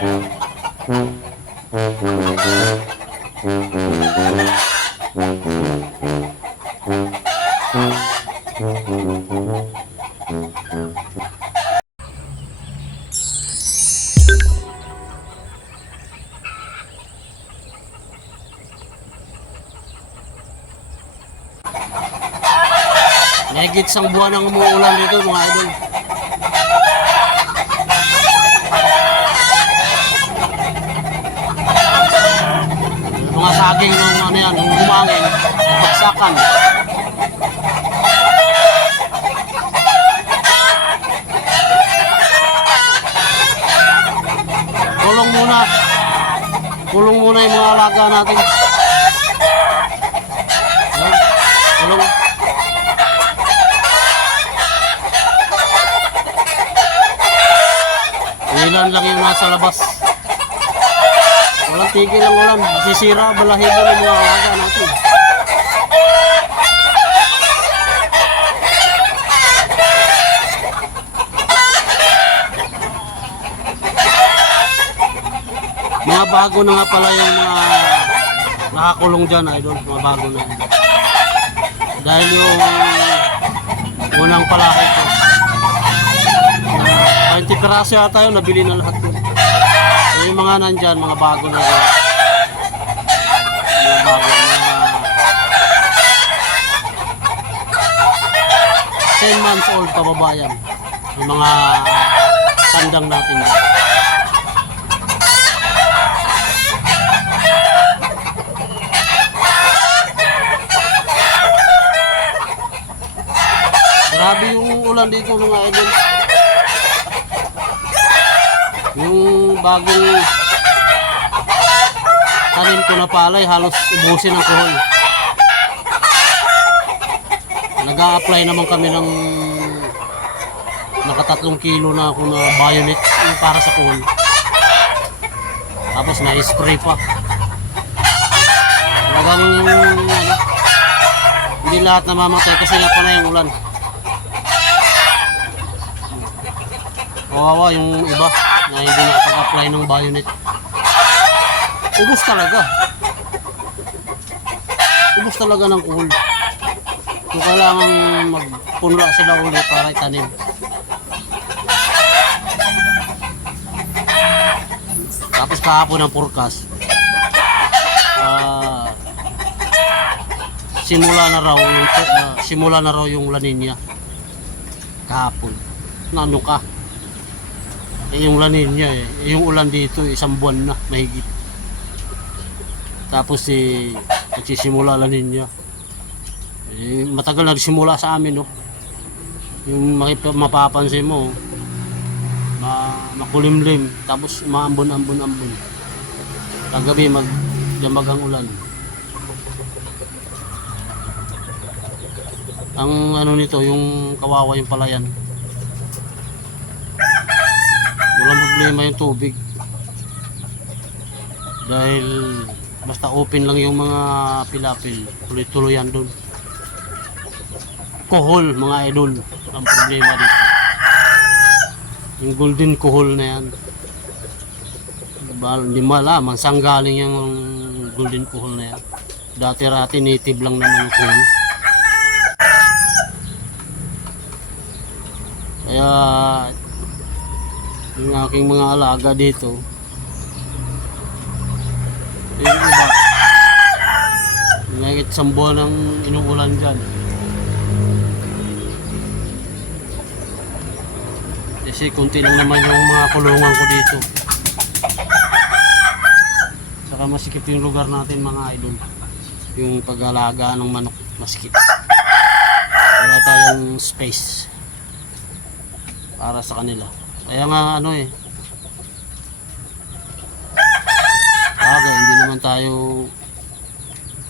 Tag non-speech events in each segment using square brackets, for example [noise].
Mahigit isang buwan ang umuulan dito mga idol. Mga saging ng ano yan, ng humangin, bagsakan. Kulong muna. Kulong muna yung mga alaga natin. Kulong. Ilan lang yung nasa labas. Walang tigil ang ulan. Sisira, balahibo ng mga alaga natin. Mga bago na nga pala yung mga nakakulong dyan, idol. Mga bago na. Dahil yung unang palahay ko. Uh, 20 piraso yata yun, nabili na lahat yun. Yung mga nandyan, mga bago na yun. Mga bago, mga 10 months old pababa yan. Yung mga sandang natin dyan. Grabe yung ulan dito mga idol. Yung bagong tanim ko na palay, halos ubusin ang kuhol. Nag-a-apply naman kami ng nakatatlong kilo na ako na bayonet para sa kuhol. Tapos na-spray pa. Talagang ano, hindi lahat namamatay kasi nga pa ulan. Kawawa yung iba na hindi nakapag-apply ng bayonet. Ubus talaga. Ubus talaga ng kuhol. Kung kailangan magpunla sila ulit para itanim. Tapos kahapon ang forecast. Ah, simula na raw yung ah, simula na raw yung La Nina kahapon. Nano ka? Eh, yung La Nina eh. Yung ulan dito isang buwan na mahigit. Tapos eh nagsisimula La Nina. Eh, matagal na simula sa amin no. Yung makip- mapapansin mo ma makulimlim tapos maambon-ambon-ambon. Kagabi mag damag ang ulan. Ang ano nito, yung kawawa yung palayan. Walang problema yung tubig. Dahil basta open lang yung mga pilapil, tuloy-tuloy yan doon. Kohol, mga idol, ang problema dito. Yung golden kohol na yan. Hindi malaman saan galing yung golden kohol na yan. Dati-rati native lang naman yung kohol. Kaya yung aking mga alaga dito yung iba Nagit isang ng inuulan dyan. Kasi kunti lang naman yung mga kulungan ko dito. Saka masikip yung lugar natin mga idol. Yung pag-alaga ng manok masikip. Wala tayong space para sa kanila. Kaya nga ano eh, naman tayo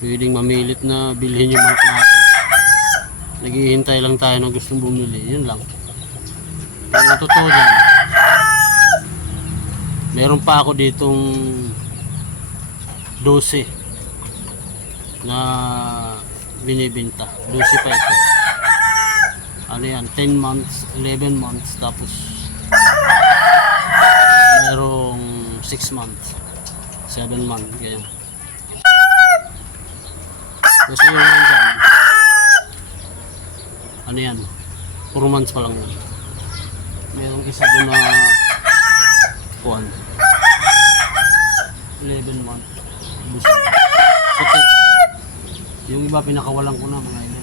pwedeng mamilit na bilhin yung manok natin. Naghihintay lang tayo ng gustong bumili. Yun lang. Pero totoo dyan, meron pa ako ditong 12 na binibenta. 12 pa ito. Ano yan, 10 months, 11 months, tapos merong 6 months, 7 months, ganyan. Kasi yung yan dyan, ano yan, 4 months pa lang yun. Merong isa doon na kuhan. 11 months. Puti. Yung iba pinakawalan ko na mga ina.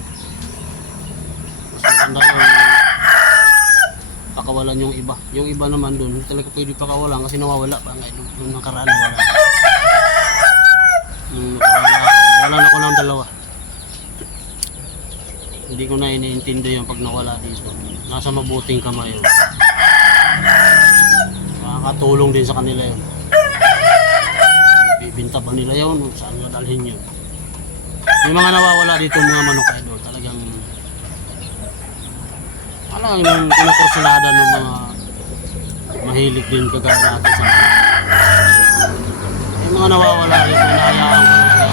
Mas maganda yung pakawalan yung iba. Yung iba naman doon, talaga pwede pakawalan kasi nawawala pa nga doon. Yung nakaraan nawala. Yung nakaraan na, nawalan ako ng dalawa. Hindi ko na iniintindi yung pag nawala dito. Nasa mabuting kamay yun. Makakatulong din sa kanila yun. Bibinta ba nila yun? Saan nga dalhin yun? Yung mga nawawala dito mga manok idol, talagang alam yung kinakursunada ng mga mahilig din kagaya natin sa mga yung mga nawawala dito, hinahayaan ko na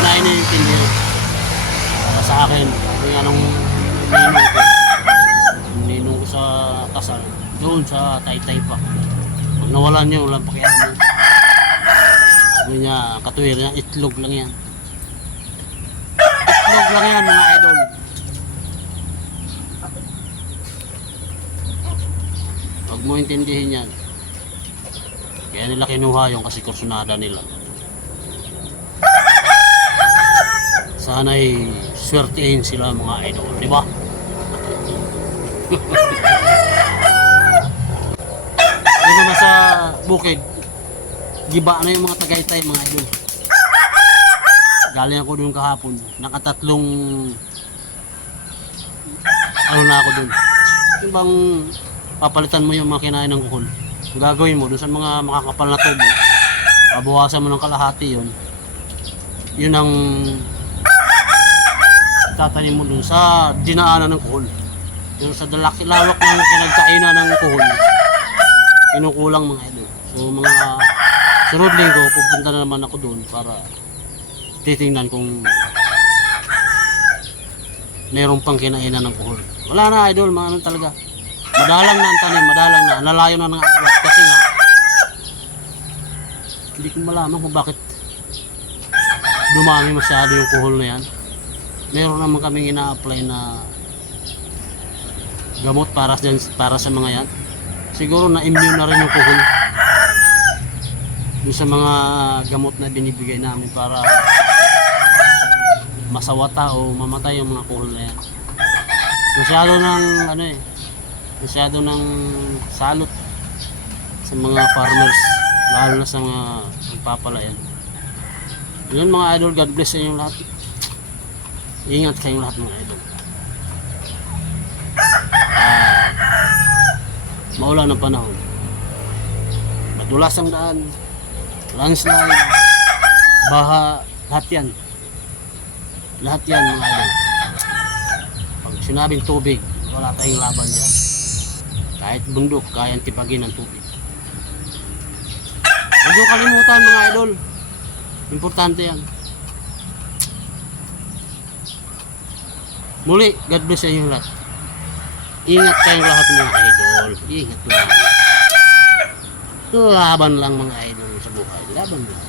na iniintindi para sa akin yung anong ninong ko. Yung ninong ko sa kasal. Doon sa taytay pa. Pag nawalan niya walang pakialam. Sabi niya katuwir niya itlog lang yan. Itlog lang yan mga idol Huwag mo intindihin yan. Kaya nila kinuha yung kasi kursunada nila. Sana'y swertein sila mga idol, di ba? [laughs] Ano naman sa bukid, giba na yung mga tagaytay mga idol. Galing ako doon kahapon, nakatatlong ano na ako doon. Yung bang papalitan mo yung mga kinain ng kuhol. Gagawin mo doon sa mga makakapal na tubo, babawasan mo ng kalahati yun. Yun ang tatanim mo doon sa dinaanan ng kuhol. Yung sa dalaki lawak ng kinagkainan ng kuhol, kinukulang mga idol. So mga sunod linggo, pupunta na naman ako doon para titingnan kung meron pang kinainan ng kuhol. Wala na idol, mga ano talaga. Madalang na ang tanim, madalang na. Nalayo na ng agwat. Kasi nga, hindi ko malaman kung bakit dumami masyado yung kuhol na yan. Meron naman kaming ina-apply na gamot para sa, para sa mga yan. Siguro na immune na rin yung kuhol. Yung sa mga gamot na binibigay namin para masawata o mamatay yung mga kuhol na yan. Masyado ng ano eh, masyado ng salot sa mga farmers lalo na sa mga nagpapalayan yun mga idol God bless sa inyong lahat. Ingat kayong lahat mga idol. Ah, maulan ng panahon. Madulas ang daan landslide baha lahat yan. Lahat yan mga idol. Pag sinabing tubig wala tayong laban dyan kahit bundok, kayang tipagin ng tubig. Huwag niyo kalimutan mga idol. Importante yan. Muli, God bless sa inyo lahat. Ingat kayong lahat mga idol. Ingat lang. Laban lang mga idol sa buhay. Laban lang.